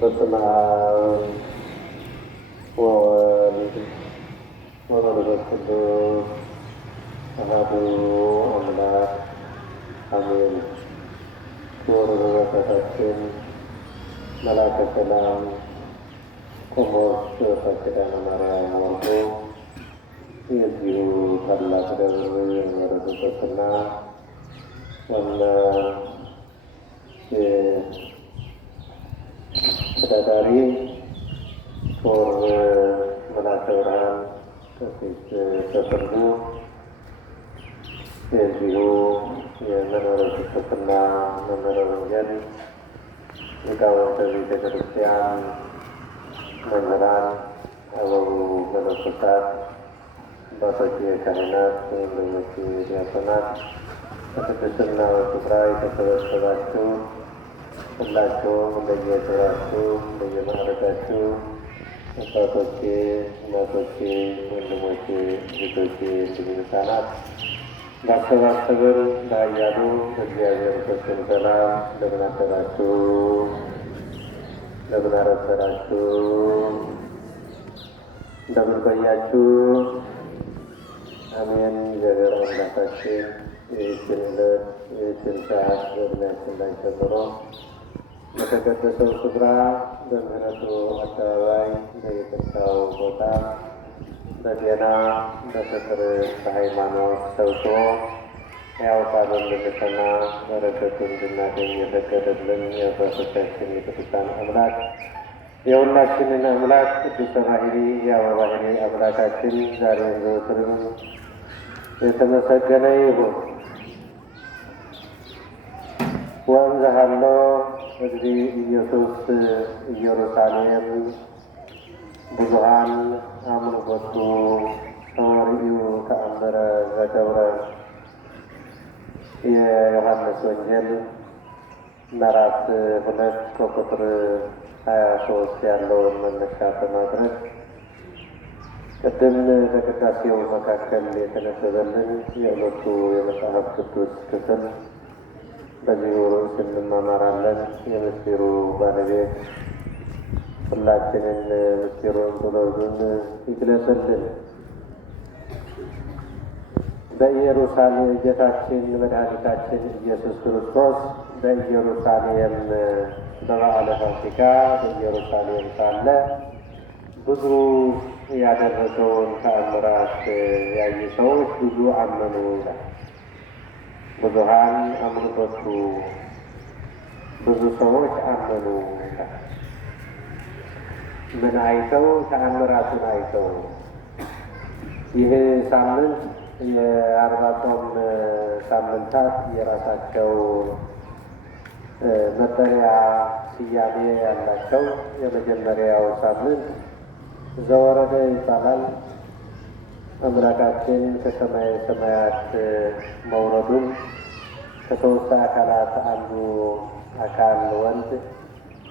በስመ አብ ወወልድ ወመንፈስ ቅዱስ አሐዱ አምላክ አሜን። ክቡር አባታችን መልአከ ሰላም ቆሞስ ፈቅዳነ ማርያም ወርዶ የዚሁ ታላቅ ደብር የመረጡበትና ዋና ተዳዳሪ ክቡር መልአከ ብርሃን ቀሲስ ተፈርዱ የዚሁ የመንበረ ጵጵስና መምህረ ወንጌል ሊቃውንተ ቤተ ክርስቲያን መምህራን፣ አበው መነኮሳት፣ አባቶች ካህናት፣ ወንድሞች ዲያቆናት፣ በቅድስናው ስፍራ የተሰበሰባችሁ ሁላችሁም እንደየክብራችሁ እንደየማዕረጋችሁ አባቶቼ፣ እናቶቼ፣ ወንድሞቼ፣ እህቶቼ፣ ሕፃናት ባሰባሰበን ለኃያሉ እግዚአብሔር ፍጹም ሰላም እንደምን አደራችሁ? እንደምን አረፈዳችሁ? እንደምን ቆያችሁ? አሜን። እግዚአብሔር አምላካችን ይህችን ዕለት ይህችን ሰዓት በዕድሜያችን ላይ ጨምሮ በተቀደሰው ስፍራ በምህረቱ አደባባይ በይቅርታው ቦታ በጤና በፍቅር በሃይማኖት ሰብስቦ ሕያው ቃሉን እንድንሰማ በረከቱን እንድናገኝ የፈቀደልን የአባቶቻችን የቅዱሳን አምላክ የሁላችንን አምላክ ቅዱሰ ባሕሪ ሕያው ባሕሪ አምላካችን ዛሬም ዘወትርም የተመሰገነ ይሁን። ወእንዘ ሀሎ እግዚእ ኢየሱስ ኢየሩሳሌም ብዙኃን አምልኮቱ ተወርዩ ተአምረ ዘገብረ። የዮሐንስ ወንጌል ምዕራፍ 2 ከቁጥር 23 ያለውን መነሻ በማድረግ ቅድም በቅዳሴው መካከል የተነበበልን የዕለቱ የመጽሐፍ ቅዱስ ክፍል በዚሁ ርዕስ እንማማራለን። የምስጢሩ ባለቤት ሁላችንን ምስጢሩን ጥበቡን ይግለጽልን። በኢየሩሳሌም ጌታችን መድኃኒታችን ኢየሱስ ክርስቶስ በኢየሩሳሌም በበዓለ ፋሲካ በኢየሩሳሌም ሳለ ብዙ ያደረገውን ተአምራት ያዩ ሰዎች ብዙ አመኑ ይላል። ብዙኃን አምልኮቱ ብዙ ሰዎች አመኑ ይላል። ምን አይተው? ተአምራቱን አይተው። ይህ ሳምንት የአርባ ጾም ሳምንታት የራሳቸው መጠሪያ ስያሜ ያላቸው። የመጀመሪያው ሳምንት ዘወረደ ይባላል። አምላካችን ከሰማየ ሰማያት መውረዱን ከሦስት አካላት አንዱ አካል ወልድ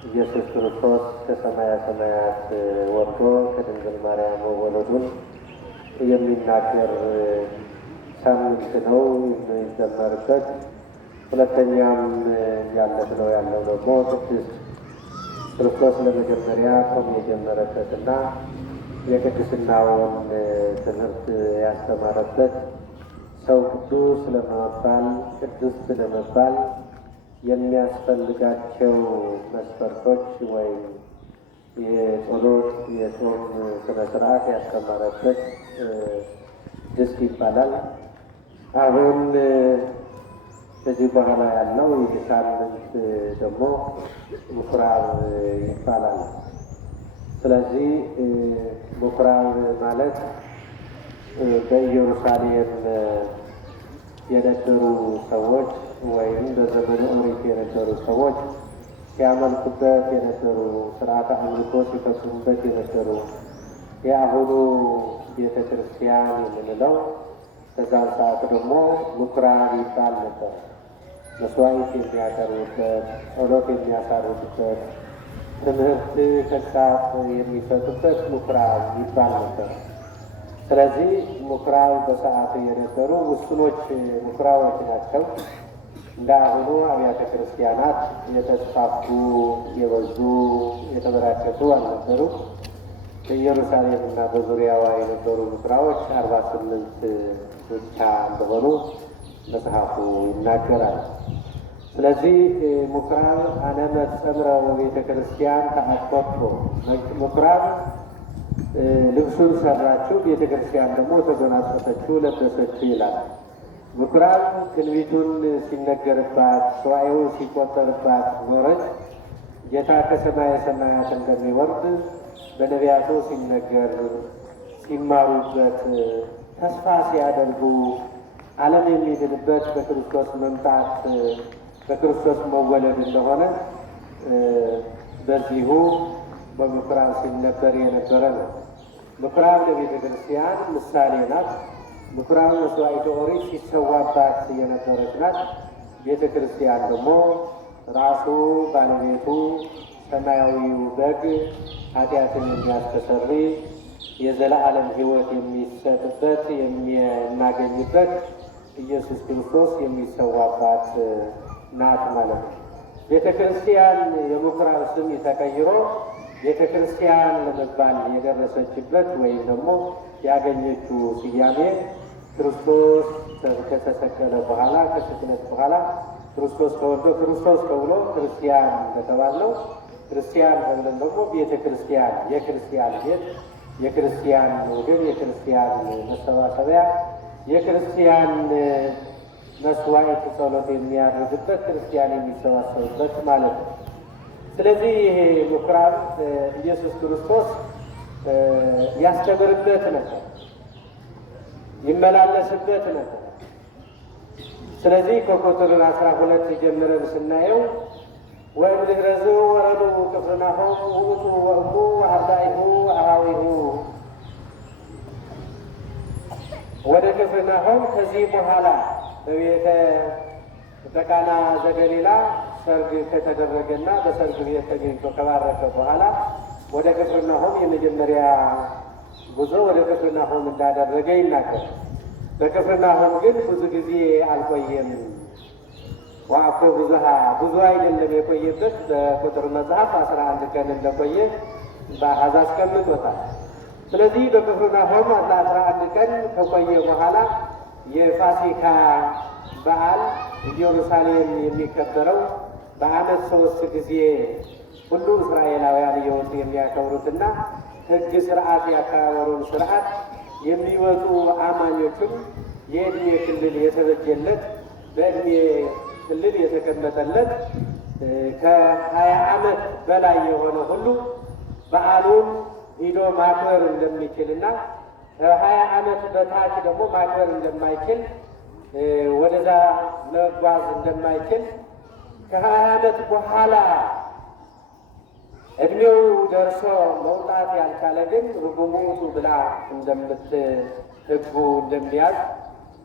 ኢየሱስ ክርስቶስ ከሰማየ ሰማያት ወርዶ ከድንግል ማርያም መወለዱን የሚናገር ሳምንት ነው የሚዘመርበት። ሁለተኛም ያለብነው ያለው ደግሞ ቅድስት ክርስቶስ ለመጀመሪያ ጾም የጀመረበትና የቅድስናውን ትምህርት ያስተማረበት ሰው ቅዱስ ለመባል ቅድስት ለመባል የሚያስፈልጋቸው መስፈርቶች ወይም የጸሎት የጾም ስነ ስርዓት ያስተማረበት ድስት ይባላል። አሁን ከዚህ በኋላ ያለው ይህ ሳምንት ደግሞ ምኩራብ ይባላል። ስለዚህ ምኩራብ ማለት በኢየሩሳሌም የነበሩ ሰዎች ወይም በዘመነ ኦሪት የነበሩ ሰዎች ሲያመልኩበት የነበሩ ስርዓተ አምልኮ ሲፈጽሙበት የነበሩ የአሁኑ ቤተ ክርስቲያን የምንለው በዛን ሰዓት ደግሞ ምኩራብ ይባል ነበር። መስዋዕት የሚያቀርቡበት፣ ጸሎት የሚያሳርጉበት፣ ትምህርት ተግሳጽ የሚሰጡበት ምኩራብ ይባል ነበር። ስለዚህ ምኩራብ በሰዓቱ የነበሩ ውስኖች ምኩራቦች ናቸው። እንደ አሁኑ አብያተ ክርስቲያናት የተስፋፉ የበዙ የተበራከቱ አልነበሩ። በኢየሩሳሌም እና በዙሪያዋ የነበሩ ምኩራቦች 48 ብቻ እንደሆኑ መጽሐፉ ይናገራል። ስለዚህ ምኩራብ አነ መጸምረ ወቤተ ክርስቲያን ተአኮቶ፣ ምኩራብ ልብሱን ሰራችው፣ ቤተ ክርስቲያን ደግሞ ተጎናጸፈችው፣ ለበሰችው ይላል። ምኩራብ ትንቢቱን ሲነገርባት፣ ሱባኤው ሲቆጠርባት ኖረች። ጌታ ከሰማየ ሰማያት እንደሚወርድ በነቢያቱ ሲነገር ሲማሩበት፣ ተስፋ ሲያደርጉ ዓለም የሚድንበት በክርስቶስ መምጣት በክርስቶስ መወለድ እንደሆነ በዚሁ በምኩራብ ሲነበር የነበረ ነው። ምኩራብ ለቤተ ክርስቲያን ምሳሌ ናት። ምኩራብ መስዋዕተ ኦሪት ሲሰዋባት የነበረች ናት። ቤተ ክርስቲያን ደግሞ ራሱ ባለቤቱ ሰማያዊው በግ ኃጢአትን የሚያስተሰርይ የዘላለም ሕይወት የሚሰጥበት የምናገኝበት ኢየሱስ ክርስቶስ የሚሰዋባት ናት ማለት ነው። ቤተ ክርስቲያን የምኩራብ ስም ተቀይሮ ቤተ ክርስቲያን ለመባል የደረሰችበት ወይም ደግሞ ያገኘችው ስያሜ ክርስቶስ ከተሰቀለ በኋላ ከስቅለት በኋላ ክርስቶስ ተወልዶ ክርስቶስ ተብሎ ክርስቲያን እንደተባለው ክርስቲያን ተብለን ደግሞ ቤተ ክርስቲያን የክርስቲያን ቤት የክርስቲያን ወገን የክርስቲያን መሰባሰቢያ የክርስቲያን መስዋዕት ጸሎት የሚያደርግበት ክርስቲያን የሚሰባሰብበት ማለት ነው። ስለዚህ ይሄ ምኩራብ ኢየሱስ ክርስቶስ ያስተምርበት ነበር፣ ይመላለስበት ነበር። ስለዚህ ከቁጥር 12 ጀምረን ስናየው ወእምድኅረዝ ወረዱ ቅፍርናሆም ውእቱ ወእሙ ወአርዳኢሁ አኀዊሁ። ወደ ቅፍርናሆም ከዚህ በኋላ በቃና ዘገሊላ ሰርግ ከተደረገና በሰርግ ቤት ተገኝቶ ከባረከ በኋላ ወደ ቅፍርናሆም የመጀመሪያ ጉዞ ወደ ቅፍርናሆም እንዳደረገ ይናገራል። በቅፍርናሆም ግን ብዙ ጊዜ አልቆየም። ወአኮ ብዙ አይደለም የቆየበት። በቁጥር መጽሐፍ 11 ቀን እንደቆየ በአሃዝ አስቀምጦታል። ስለዚህ በቅፍርናሆም 11 ቀን ከቆየ በኋላ የፋሲካ በዓል ኢየሩሳሌም የሚከበረው በዓመት 3 ጊዜ ሁሉ እስራኤላውያን እየወጡ የሚያከብሩትና ሕግ ስርዓት ያከባበሩን ስርዓት የሚወጡ አማኞችም የዕድሜ ክልል የተበጀለት በዕድሜ ክልል የተቀመጠለት ከ20 ዓመት በላይ የሆነ ሁሉ በዓሉን ሂዶ ማክበር እንደሚችልና ከ20 ዓመት በታች ደግሞ ማክበር እንደማይችል ወደዛ መጓዝ እንደማይችል ከ20 ዓመት በኋላ እድሜው ደርሶ መውጣት ያልቻለ ግን ርጉም ውእቱ ብላ ሕጉ እንደሚያዝ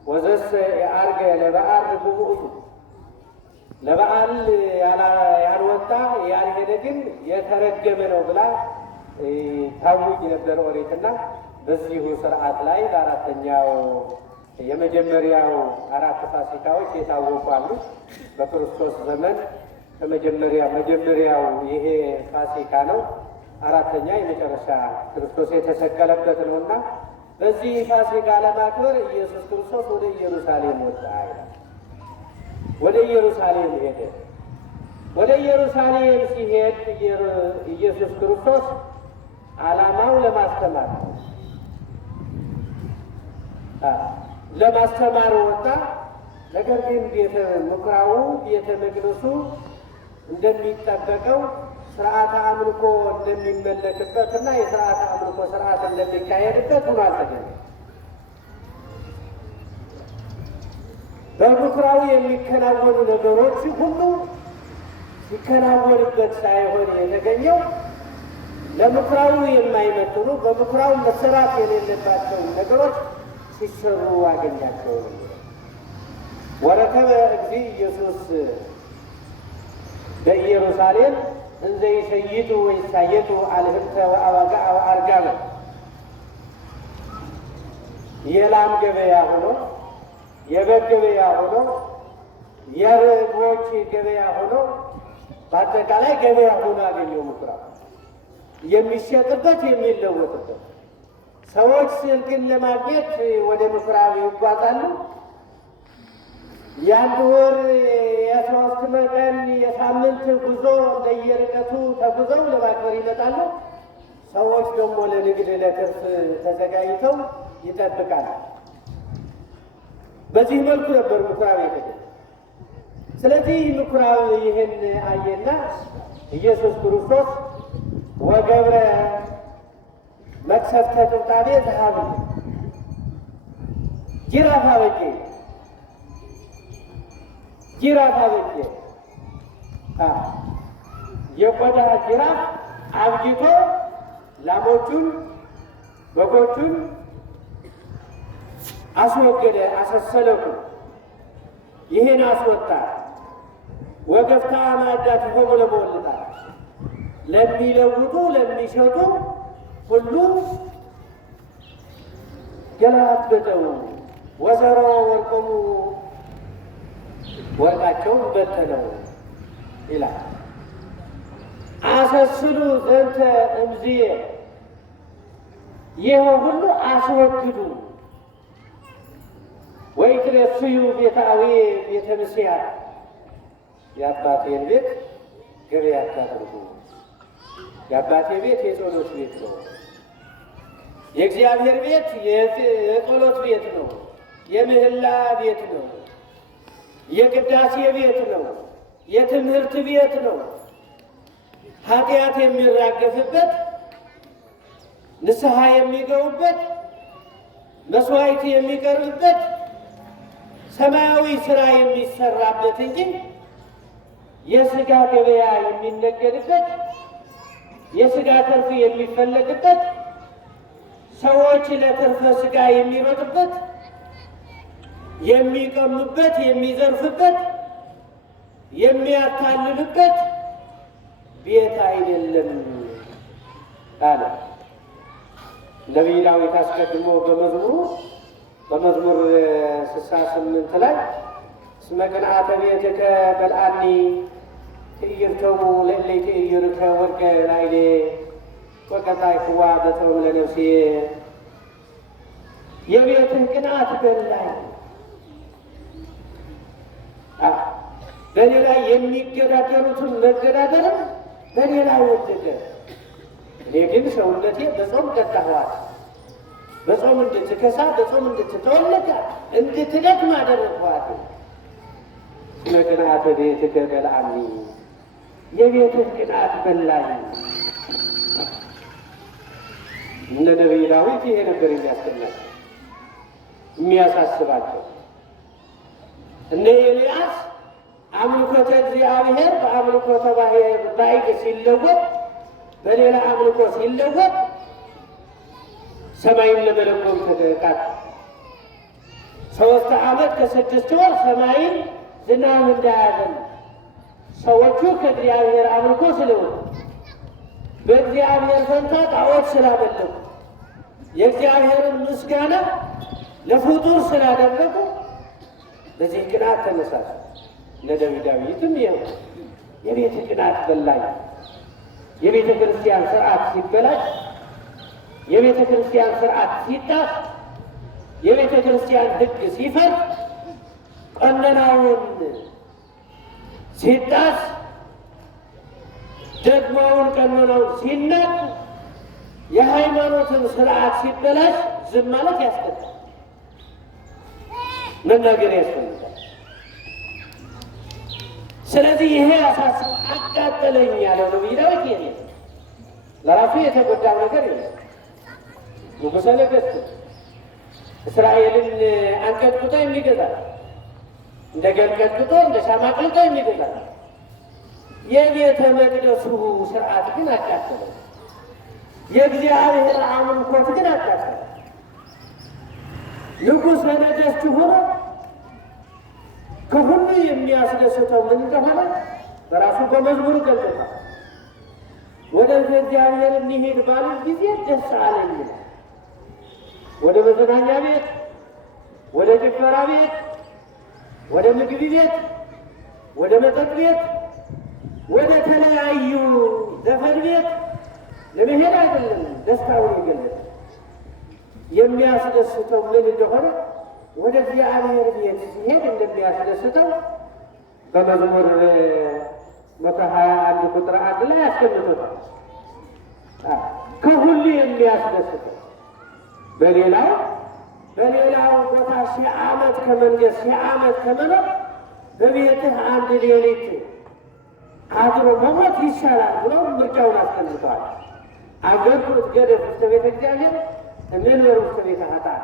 ወዘሰ የአርገ ለበዓል ርጉም ውእቱ፣ ለበዓል ያልወጣ ያልሄደ ግን የተረገመ ነው ብላ ታውጅ ነበር ኦሪትና። በዚሁ ስርዓት ላይ ለአራተኛው የመጀመሪያው 4 ፋሲካዎች የታወቁ አሉ። በክርስቶስ ዘመን መጀመሪያው ይሄ ፋሲካ ነው። 4ኛ የመጨረሻ ክርስቶስ የተሰቀለበት ነውና በዚህ ፋሲካ ለማክበር ኢየሱስ ክርስቶስ ወደ ኢየሩሳሌም ወጣ ይላል። ወደ ኢየሩሳሌም ሄደ። ወደ ኢየሩሳሌም ሲሄድ ኢየሱስ ክርስቶስ ዓላማው ለማስተማር ወጣ። ነገር ግን ቤተ ምኩራቡ ቤተ መቅደሱ እንደሚጠበቀው ስርዓተ አምልኮ እንደሚመለክበትና የስርዓተ አምልኮ ስርዓት እንደሚካሄድበት ሆኖ አልተገኘም። በምኩራቡ የሚከናወኑ ነገሮች ሁሉ ሲከናወንበት ሳይሆን የተገኘው ለምኩራቡ የማይመጥኑ በምኩራቡ መሰራት የሌለባቸው ነገሮች ሲሰሩ አገኛቸው። ወረከበ እግዚእ ኢየሱስ በኢየሩሳሌም እንዘ ይሰይጡ ወይሳየጡ አልህምተ ወአዋግዕ ወአርጋበ። የላም ገበያ ሆኖ የበግ ገበያ ሆኖ የርግቦች ገበያ ሆኖ በአጠቃላይ ገበያ ሆኖ አገኘው ምኩራብ። የሚሸጥበት የሚለወጥበት። ሰዎች ስልክን ለማግኘት ወደ ምኩራብ ይጓዛሉ። የአንድ ወር የ13 ቀን የሳምንት ጉዞ እንደየርቀቱ ተጉዘው ለማክበር ይመጣሉ። ሰዎች ደግሞ ለንግድ ለትርፍ ተዘጋጅተው ይጠብቃሉ። በዚህ መልኩ ነበር ምኩራብ የገደ። ስለዚህ ምኩራብ ይህን አየና ኢየሱስ ክርስቶስ ወገብረ መቅሰፍተ ጥብጣቤ ዘሀብ ጅራፍ አበጀ ጅራፍ አበጀ። የቆዳ ጅራፍ አብጅቶ ላሞቹን በጎቹን አስወገደ፣ አሰሰለኩ። ይህን አስወጣ። ወገፍታ ማዕዳት ሆሞ ለመወልጣ ለሚለውጡ ለሚሸጡ ሁሉ ገላበጠው። ወዘሮ ወርቆሙ ወርቃቸውን በተነው ይላል። አሰስሉ ዘንተ እምዝየ ይህ ሁሉ አስወግዱ። ወይትሬስዩ ቤተ አብየ ቤተ ምስያት የአባቴን ቤት ገበያ አታድርጉ። የአባቴ ቤት የጸሎት ቤት ነው። የእግዚአብሔር ቤት የጸሎት ቤት ነው። የምህላ ቤት ነው። የቅዳሴ ቤት ነው። የትምህርት ቤት ነው። ኃጢአት የሚራገፍበት፣ ንስሐ የሚገቡበት፣ መስዋዕት የሚቀርብበት፣ ሰማያዊ ስራ የሚሰራበት እንጂ የስጋ ገበያ የሚነገድበት፣ የስጋ ትርፍ የሚፈለግበት፣ ሰዎች ለትርፈ ስጋ የሚሮጡበት፣ የሚቀሙበት፣ የሚዘርፉበት፣ የሚያታልሉበት ቤት አይደለም አለ ነቢይ ዳዊት አስቀድሞ በመዝሙር 68 ላይ እስመ ቅንዓተ ቤትከ በልዓኒ ትዕይርቶሙ ለእለ ትዕይርከ ወርቀ ላዕሌ ወቀጣዕክዋ በትሮም ለነፍስየ። የቤትህ ቅንዓት በላኝ። በእኔ ላይ የሚገዳደሩትን መገዳደርም በእኔ ላይ ወደቀ። እኔ ግን ሰውነቴ በጾም ቀጣኋት። በጾም እንድትከሳ፣ በጾም እንድትተወለቃ፣ እንድትደክም አደረግኋት። እስመ ቅንዓተ ቤትከ በልዓኒ የቤትህ ቅንዓት በላኝ። እነ ነቢይ ዳዊት ይሄ ነበር የሚያስቀናቸው የሚያሳስባቸው። እነ ኤልያስ አምልኮተ እግዚአብሔር በአምልኮተ ባዕድ ሲለወጥ፣ በሌላ አምልኮ ሲለወጥ ሰማይን ለመለጎም ተቃጠለ። 3 ዓመት ከ6 ወር ሰማይን ዝናብ እንዳያዘን ሰዎቹ ከእግዚአብሔር አምልኮ ስለወጡ በእግዚአብሔር ፈንታ ጣዖት ስላመለኩ የእግዚአብሔርን ምስጋና ለፍጡር ስላደረጉ በዚህ ቅንዓት ተነሳሱ። ለነቢይ ዳዊትም ይኸው የቤተ ቅንዓት በላኝ። የቤተ ክርስቲያን ስርዓት ሲበላሽ፣ የቤተ ክርስቲያን ስርዓት ሲጣስ፣ የቤተ ክርስቲያን ሕግ ሲፈርስ፣ ቀኖናውን ሲጣስ፣ ደግሞውን ቀኖናውን ሲናቅ፣ የሃይማኖትን ስርዓት ሲበላሽ ዝም ማለት ያስፈልጋል፣ መናገር ያስፈልጋል። ስለዚህ ይሄ አሳስብ አቃጠለኝ ያለው ነቢይ ዳዊት ይሄ ለራሱ የተጎዳው ነገር የለም። ንጉሠ ነገሥት እስራኤልን አንቀጥቅጦ የሚገዛ እንደ ገል ቀጥቅጦ እንደ ሻማ አቅልጦ የሚገዛ የቤተ መቅደሱ ስርዓት ግን አቃጠለ። የእግዚአብሔር አምልኮት ግን አቃጠለ። ንጉሠ ነገሥት ሆኖ ከሁሉ የሚያስደስተው ምን እንደሆነ በራሱ በመዝሙሩ ገልጦታል። ወደ እግዚአብሔር እንሂድ ባሉ ጊዜ ደስ አለኝ። ወደ መዝናኛ ቤት፣ ወደ ጭፈራ ቤት፣ ወደ ምግብ ቤት፣ ወደ መጠጥ ቤት፣ ወደ ተለያዩ ዘፈን ቤት ለመሄድ አይደለም ደስታውን የገለጠ። የሚያስደስተው ምን እንደሆነ ወደ እግዚአብሔር ቤት ሲሄድ እንደሚያስደስተው በመዝሙር 121 ቁጥር 1 ላይ ያስቀምጦታል። ከሁሉ የሚያስደስተው በሌላው ቦታ 1000 ዓመት ከመንገስ 1000 ዓመት ከመኖር በቤትህ አንድ ሌሊት አድሮ መሞት ይሻላል ብሎ ምርጫውን አስቀምጠዋል። አገልግሎት ገደፍ ውስተ ቤተ እግዚአብሔር መንበር ውስተ ቤተ ኃጥአን።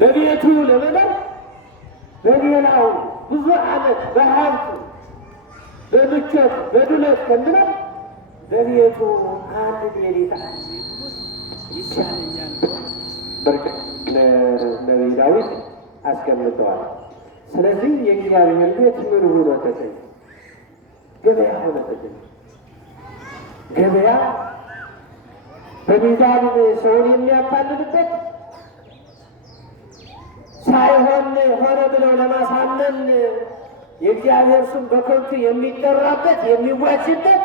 በቤቱ ለመኖር በሌላው ብዙ ዓመት በሀብት በምቾት በዱለት ከምኖር በቤቱ አንድ ሌሊት ይሻለኛል በርግጥ ነቢይ ዳዊት አስቀምጠዋል። ስለዚህ የእግዚአብሔር ቤት ምን ሆኖ ተገኘ? ገበያ ሆኖ ተገኘ። ገበያ በሚዛን ሰውን የሚያታልልበት ሳይሆን ሆነ ብለው ለማሳመን የእግዚአብሔር ስም በከንቱ የሚጠራበት የሚዋሽበት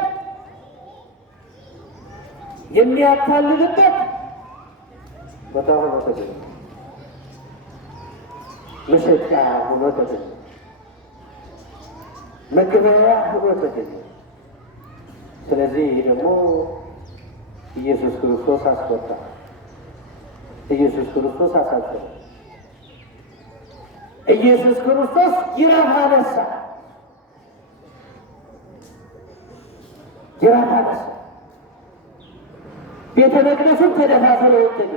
የሚያታልልበት ቦታ ሆኖ ተገኘ። መሸጫ ሆኖ ተገኘ። መገበያያ ሆኖ ተገኘ። ስለዚህ ደግሞ ኢየሱስ ክርስቶስ አስቆጣ። ኢየሱስ ክርስቶስ አሳዘነ። ኢየሱስ ክርስቶስ ጅራፍ አነሳ። ጅራፍ አነሳ። ቤተ መቅደሱን ተደፋፍረው ወደቀ።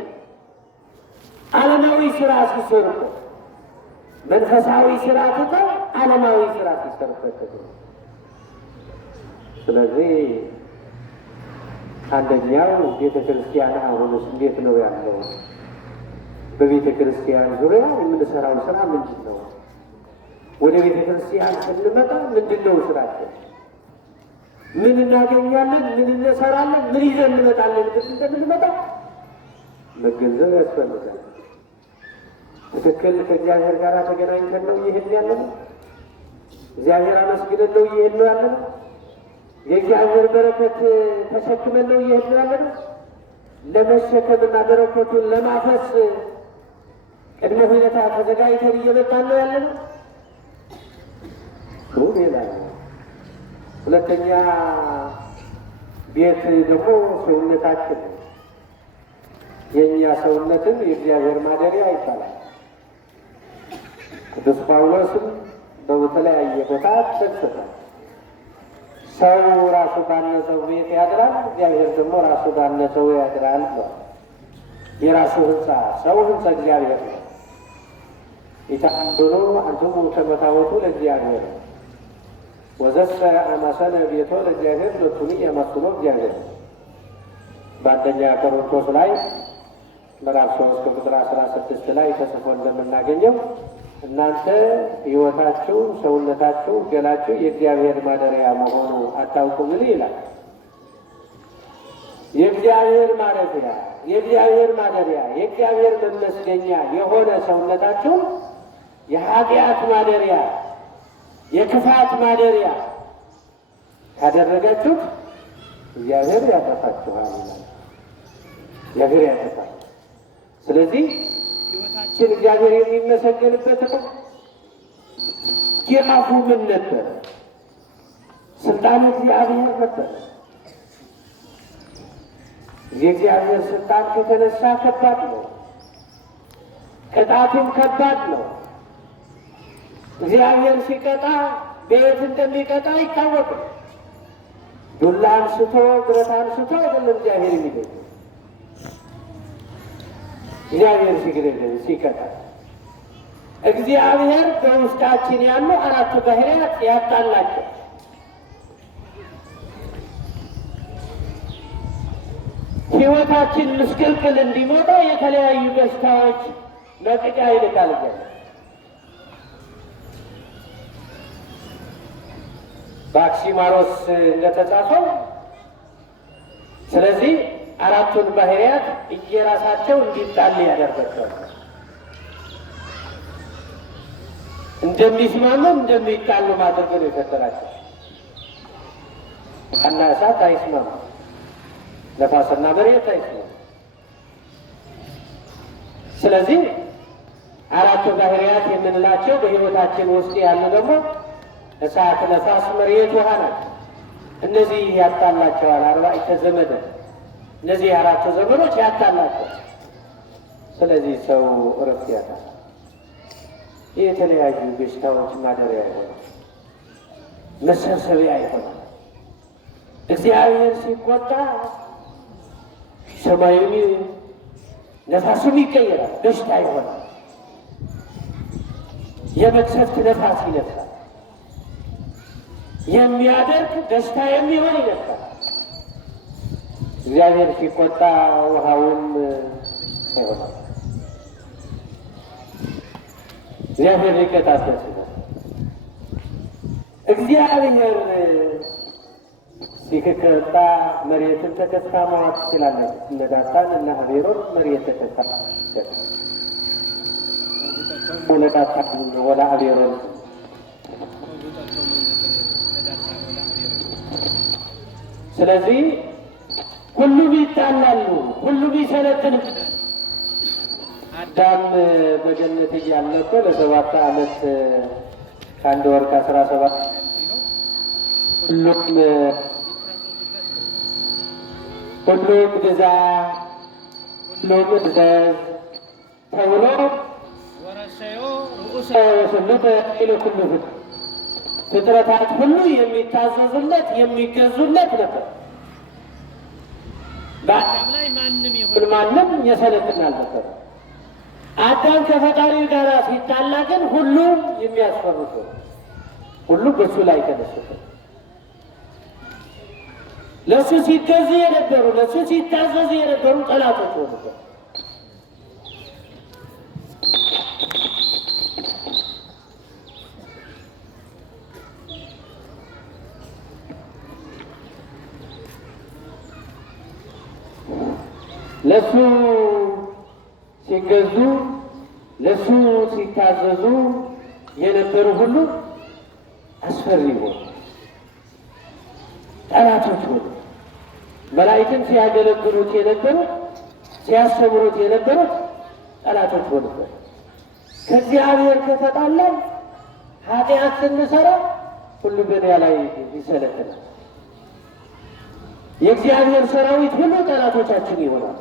ዓለማዊ ስራ ሲሰሩበት፣ መንፈሳዊ ስራ ትተው ዓለማዊ ስራ ሲሰሩበት። ስለዚህ አንደኛው ቤተ ክርስቲያን አሁንስ እንዴት ነው ያለው? በቤተ ክርስቲያን ዙሪያ የምንሰራው ስራ ምንድን ነው? ወደ ቤተ ክርስቲያን ስንመጣ ምንድን ነው ስራችን? ምን እናገኛለን? ምን እንሰራለን? ምን ይዘን እንመጣለን? እንደምንመጣ መገንዘብ ያስፈልጋል። ትክክል ከእግዚአብሔር ጋር ተገናኝተን ነው እየሄድን ያለነው? እግዚአብሔር አመስግነን ነው እየሄድን ያለነው? የእግዚአብሔር በረከት ተሸክመን ነው እየሄድን ያለነው? ለመሸከምና በረከቱን ለማፈስ ቅድመ ሁኔታ ተዘጋጅተን እየመጣን ነው ያለነው? ሌላ ሁለተኛ ቤት ደግሞ ሰውነታችን ነው። የእኛ ሰውነትን የእግዚአብሔር ማደሪያ ይባላል። ቅዱስ ጳውሎስም በተለያየ ቦታ ተጽፏል። ሰው ራሱ ባነጸው ቤት ያድራል፣ እግዚአብሔር ደግሞ ራሱ ባነጸው ያድራል ብሏል። የራሱ ህንፃ ሰው ህንፃ እግዚአብሔር ነው። ኢታምኑ አንትሙ ከመ ታቦቱ ለእግዚአብሔር ወዘሰ አማሰነ ቤቶ ለእግዚአብሔር ሎቱኒ የመስሎ እግዚአብሔር። በአንደኛ ቆሮንቶስ ላይ ምዕራፍ 3 ቁጥር 16 ላይ ተጽፎ እንደምናገኘው እናንተ ሕይወታችሁ፣ ሰውነታችሁ፣ ገላችሁ የእግዚአብሔር ማደሪያ መሆኑ አታውቁምን ይላል። የእግዚአብሔር ማረፊያ፣ የእግዚአብሔር ማደሪያ፣ የእግዚአብሔር መመስገኛ የሆነ ሰውነታችሁ የኃጢአት ማደሪያ፣ የክፋት ማደሪያ ካደረጋችሁት እግዚአብሔር ያጠፋችኋል ይላል። እግዚአብሔር ያጠፋል። ስለዚህ ሕይወታችን እግዚአብሔር የሚመሰገንበት ነው። ጅራፉ ምን ነበር? ስልጣን እግዚአብሔር ነበር። የእግዚአብሔር ስልጣን ከተነሳ ከባድ ነው። ቅጣቱም ከባድ ነው። እግዚአብሔር ሲቀጣ በየት እንደሚቀጣ አይታወቅም። ዱላ አንስቶ ብረት አንስቶ አይደለም እግዚአብሔር የሚገኝ። እግዚአብሔር ሲግደልን ሲቀጣ እግዚአብሔር በውስጣችን ያሉ 4 ባህሪያት ያጣላቸው። ሕይወታችን ምስቅልቅል እንዲሞታ የተለያዩ በሽታዎች መቅጫ ይልካል። በአክሲማሮስ እንደተጻፈው ስለዚህ 4ቱን ባህሪያት እየራሳቸው እንዲጣል ያደርጋቸዋል። እንደሚስማማም እንደሚጣሉም አድርጎ ነው የፈጠራቸው። ውሃና እሳት አይስማሙ፣ ነፋስና መሬት አይስማሙ። ስለዚህ አራቱ ባህርያት የምንላቸው በሕይወታችን ውስጥ ያሉ ደግሞ እሳት፣ ነፋስ፣ መሬት፣ ውሃ ናቸው። እነዚህ ያጣላቸዋል። አርባዕተ ዘመደ እነዚህ አራቱ ዘመኖች ያጣላቸዋል። ስለዚህ ሰው እረፍት ያጣል። የተለያዩ በሽታዎች ማደሪያ ይሆናል፣ መሰብሰቢያ ይሆናል። እግዚአብሔር ሲቆጣ ሰማዩም ነፋሱም ይቀየራል፣ በሽታ ይሆናል። የመቅሰፍት ነፋስ ይነፍሳል፣ የሚያደርግ በሽታ የሚሆን ይነፍሳል። እግዚአብሔር ሲቆጣ ውሃውም ይሆናል። እግዚአብሔር ሊቀጣበት ይላል። እግዚአብሔር ሲከከጣ መሬትን ተከስታ መዋጥ ትችላለች። እነ ዳታን እና አቤሮን መሬት ተከስታ ወለዳታን ወላ አቤሮን ስለዚህ ሁሉም ይጣላሉ፣ ሁሉም ይሰለጥን። አዳም በገነት እያለ እኮ ለ7 ዓመት ከ1 ወር ከ17 ሁሉም ግዛ ሁሉም እዘዝ ተብሎ ወሰሉት ኢለ ኩሉ ፍጥረታት ሁሉ የሚታዘዙለት የሚገዙለት ነበር። በአዳም ላይ ማንም የሰለጥን አልነበር። አዳም ከፈጣሪው ጋር ሲጣላ ግን ሁሉ የሚያስፈሩት ሁሉ በሱ ላይ ተነሱት። ለሱ ሲገዙ የነበሩ ለሱ ሲታዘዙ የነበሩ ጠላቶች ሆኑበት። ለሱ ሲገዙ ለሱ ሲታዘዙ የነበሩ ሁሉ አስፈሪ ሆኑ፣ ጠላቶች ሆኑ። መላእክትን ሲያገለግሉት የነበሩት ሲያስተምሩት የነበሩት ጠላቶች ሆኑበት። ከእግዚአብሔር ከተጣላን ኃጢአት ስንሰራ ሁሉ በእኛ ላይ ይሰለጥናል። የእግዚአብሔር ሰራዊት ሁሉ ጠላቶቻችን ይሆናል።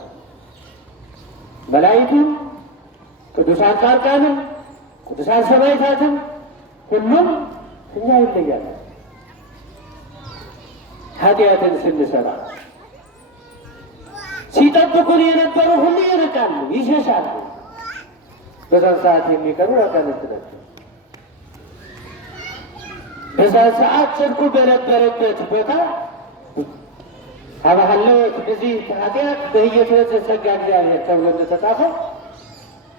መላእክቱም፣ ቅዱሳን ጻድቃንም፣ ቅዱሳን ሰማዕታትም ሁሉም እኛ ይለያል። ኃጢአትን ስንሰራ ሲጠብቁን የነበሩ ሁሉ ይርቃሉ፣ ይሸሻሉ። በዛን ሰዓት የሚቀሩ አጋንንት ናቸው። በዛን ሰዓት ጽድቁ በነበረበት ቦታ አባህለት እዚህ ኃጢአት በህየት ጸጋ እግዚአብሔር ተብሎ እንደተጻፈ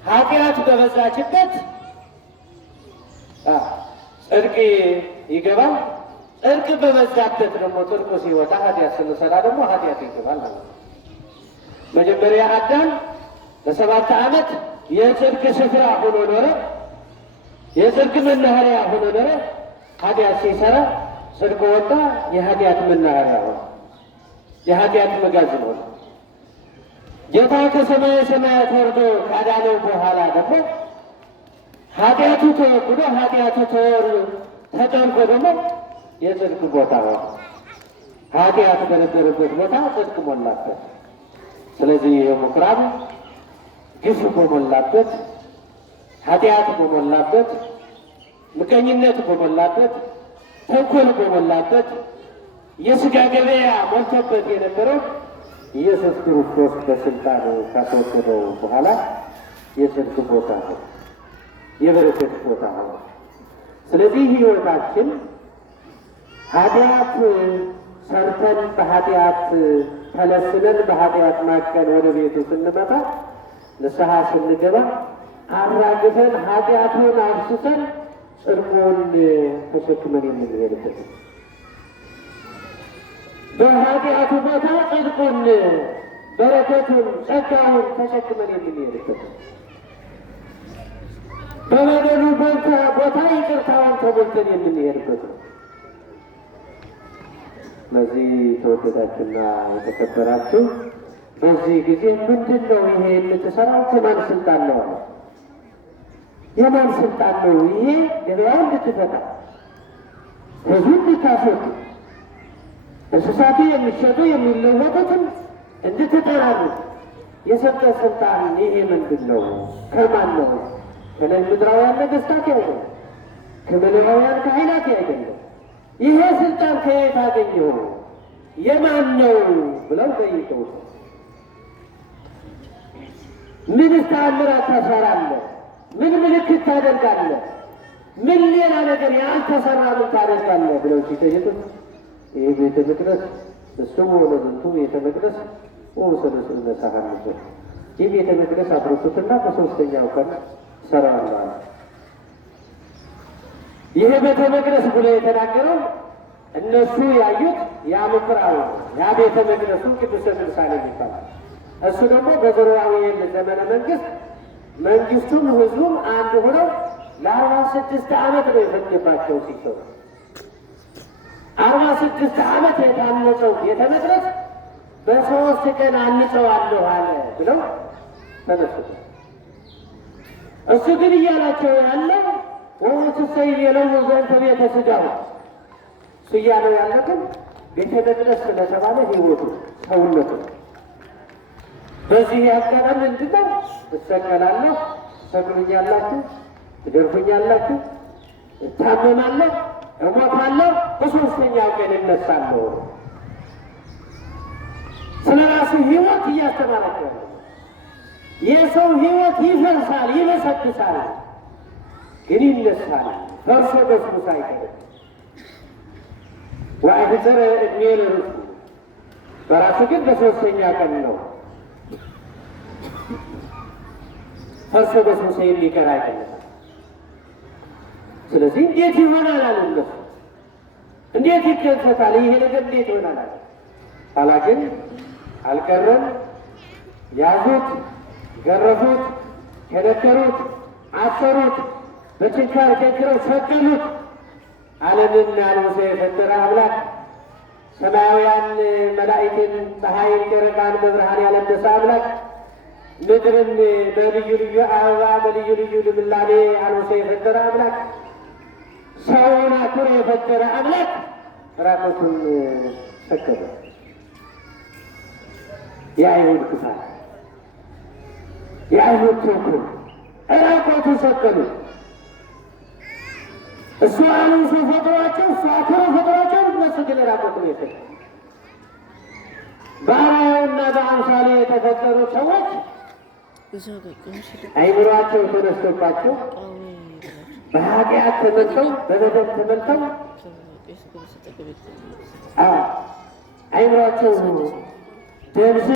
ኃጢአት በበዛችበት ጽድቅ ይገባል። ጽድቅ በበዛበት ደግሞ ጽድቁ ሲወጣ ኃጢአት ስንሰራ ደግሞ ኃጢአት ይገባል ማለት ነው። መጀመሪያ አዳም ለ7 ዓመት የጽድቅ ስፍራ ሆኖ ኖረ፣ የጽድቅ መናኸሪያ ሆኖ ኖረ። ኃጢአት ሲሰራ ጽድቅ ወጣ፣ የኃጢአት መናኸሪያ ሆነ፣ የኃጢአት መጋዘን ሆነ። ጌታ ከሰማየ ሰማያት ወርዶ ካዳነው በኋላ ደግሞ ኃጢአቱ ተወግዶ ኃጢአቱ ተጠርጎ ደግሞ የጽድቅ ቦታ ሆነ። ኃጢአት በነበረበት ቦታ ጽድቅ ሞላበት። ስለዚህ ይህ ምኩራብ ግፍ በሞላበት፣ ኃጢአት በሞላበት፣ ምቀኝነት በሞላበት፣ ተንኮል በሞላበት የሥጋ ገበያ ሞልቶበት የነበረው ኢየሱስ ክርስቶስ በስልጣኑ ካስወገደው በኋላ የጽድቅ ቦታ ነው፣ የበረከት ቦታ ነው። ስለዚህ ሕይወታችን ኃጢአት ሰርተን በኃጢአት ተለስነን በኃጢአት ማቀን ወደ ቤቱ ስንመጣ ንስሐ ስንገባ አራግፈን ኃጢአቱን አብስሰን ጽድቁን ተሸክመን የምንሄድበት በኃጢአቱ ቦታ ጽድቁን፣ በረከቱን፣ ጸጋውን ተሸክመን የምንሄድበት በበደሉ ቦታ ይቅርታውን ተሞልተን የምንሄድበት ነው። በዚህ ተወደዳችሁና የተከበራችሁ በዚህ ጊዜ ምንድን ነው ይሄ የምትሰራው? ከማን ስልጣን ነው አለ። የማን ስልጣን ነው ይሄ? ገበያውን እንድትፈታ፣ ህዝቡ እንድታስወጡ፣ እንስሳቱ የሚሸጡ የሚለወጡትን እንድትጠራሩ የሰጠ ስልጣን ይሄ ምንድን ነው? ከማን ነው? ከምድራውያን ነገስታት አይደለም፣ ከምድራውያን ካህናት አይደለም። ይሄ ስልጣን ከየት አገኘው? የማን ነው ብለው ጠይቀው፣ ምን ተአምራት ታሰራለህ? ምን ምልክት ታደርጋለህ? ምን ሌላ ነገር ያልተሰራ ምን ታደርጋለህ ብለው ሲጠይቁት ይህ ቤተ መቅደስ እሱም ሆነ ዝንቱ ቤተ መቅደስ ወሰለሱ ነሳሃን ነበር። ይህ ቤተ መቅደስ አፍርሱትና በሶስተኛው ቀን ሰራዋል። ይሄ ቤተ መቅደስ ብሎ የተናገረው እነሱ ያዩት ያ ምኩራብ ያ ቤተ መቅደሱ ቅዱስ ቅዱሳን ይባላል። እሱ ደግሞ በዘሩባቤል ዘመነ መንግስት መንግስቱም ህዝቡም አንድ ሆነው ለ46 ዓመት ነው የፈጀባቸው ሲሰሩ 46 ዓመት የታነጸው ቤተ መቅደስ በ3 ቀን አንጸዋለሁ አለ ብለው ተነሱ። እሱ ግን እያላቸው ያለው ወትሰይ የለው ዘንተ ቤተ ሥጋው እሱ እያለው ያለ ግን ቤተ መቅደስ ስለተባለ ህይወቱ ሰውነቱ በዚህ ያቀረም እንድነው እሰቀላለሁ፣ ትሰቅሉኛላችሁ፣ ትገርፉኛላችሁ፣ እታመማለሁ፣ እሞታለሁ፣ በሶስተኛው ቀን እነሳለሁ። ስለ ራሱ ህይወት እያስተማራቸው ነው። የሰው ህይወት ይፈርሳል፣ ይበሰብሳል፣ ግን ይነሳል። ፈርሶ በስብሶ አይቀርም። ወአይሕፀረ ዕድሜ ለርሱ በራሱ ግን በሶስተኛ ቀን ነው። ፈርሶ በስብሶ የሚቀር አይደለም። ስለዚህ እንዴት ይሆናል አሉ እነሱ። እንዴት ይከሰታል ይሄ ነገር እንዴት ይሆናል አሉ። ኋላ ግን አልቀረም። ያዙት፣ ገረፉት፣ ከነከሩት፣ አሰሩት፣ በችንካር ቸንክረው ሰቀሉት። ዓለምን አልብሶ የፈጠረ አምላክ ሰማያውያን መላእክትን ፀሐይን፣ ጨረቃን በብርሃን ያለበሰ አምላክ ምድርን በልዩ ልዩ አበባ በልዩ ልዩ ልምላሜ አልብሶ የፈጠረ አምላክ ሰውን አክብሮ የፈጠረ አምላክ ራቁቱን ሰቀለ። የአይሁድ ክፋት፣ የአይሁድ ተንኮል ራቁቱን ሰቀሉ። እሱ አልብሶ ፈጥሯቸው፣ እሱ አክብሮ ፈጥሯቸው፣ እነሱ ግን ራቁቱን የሰቀሉ በአርአያውና በአምሳሉ የተፈጠሩ ሰዎች አይምሯቸው ተነስቶባቸው በኃጢአት ተመልተው በበደል ተመልተው አይምሯቸው ደምስ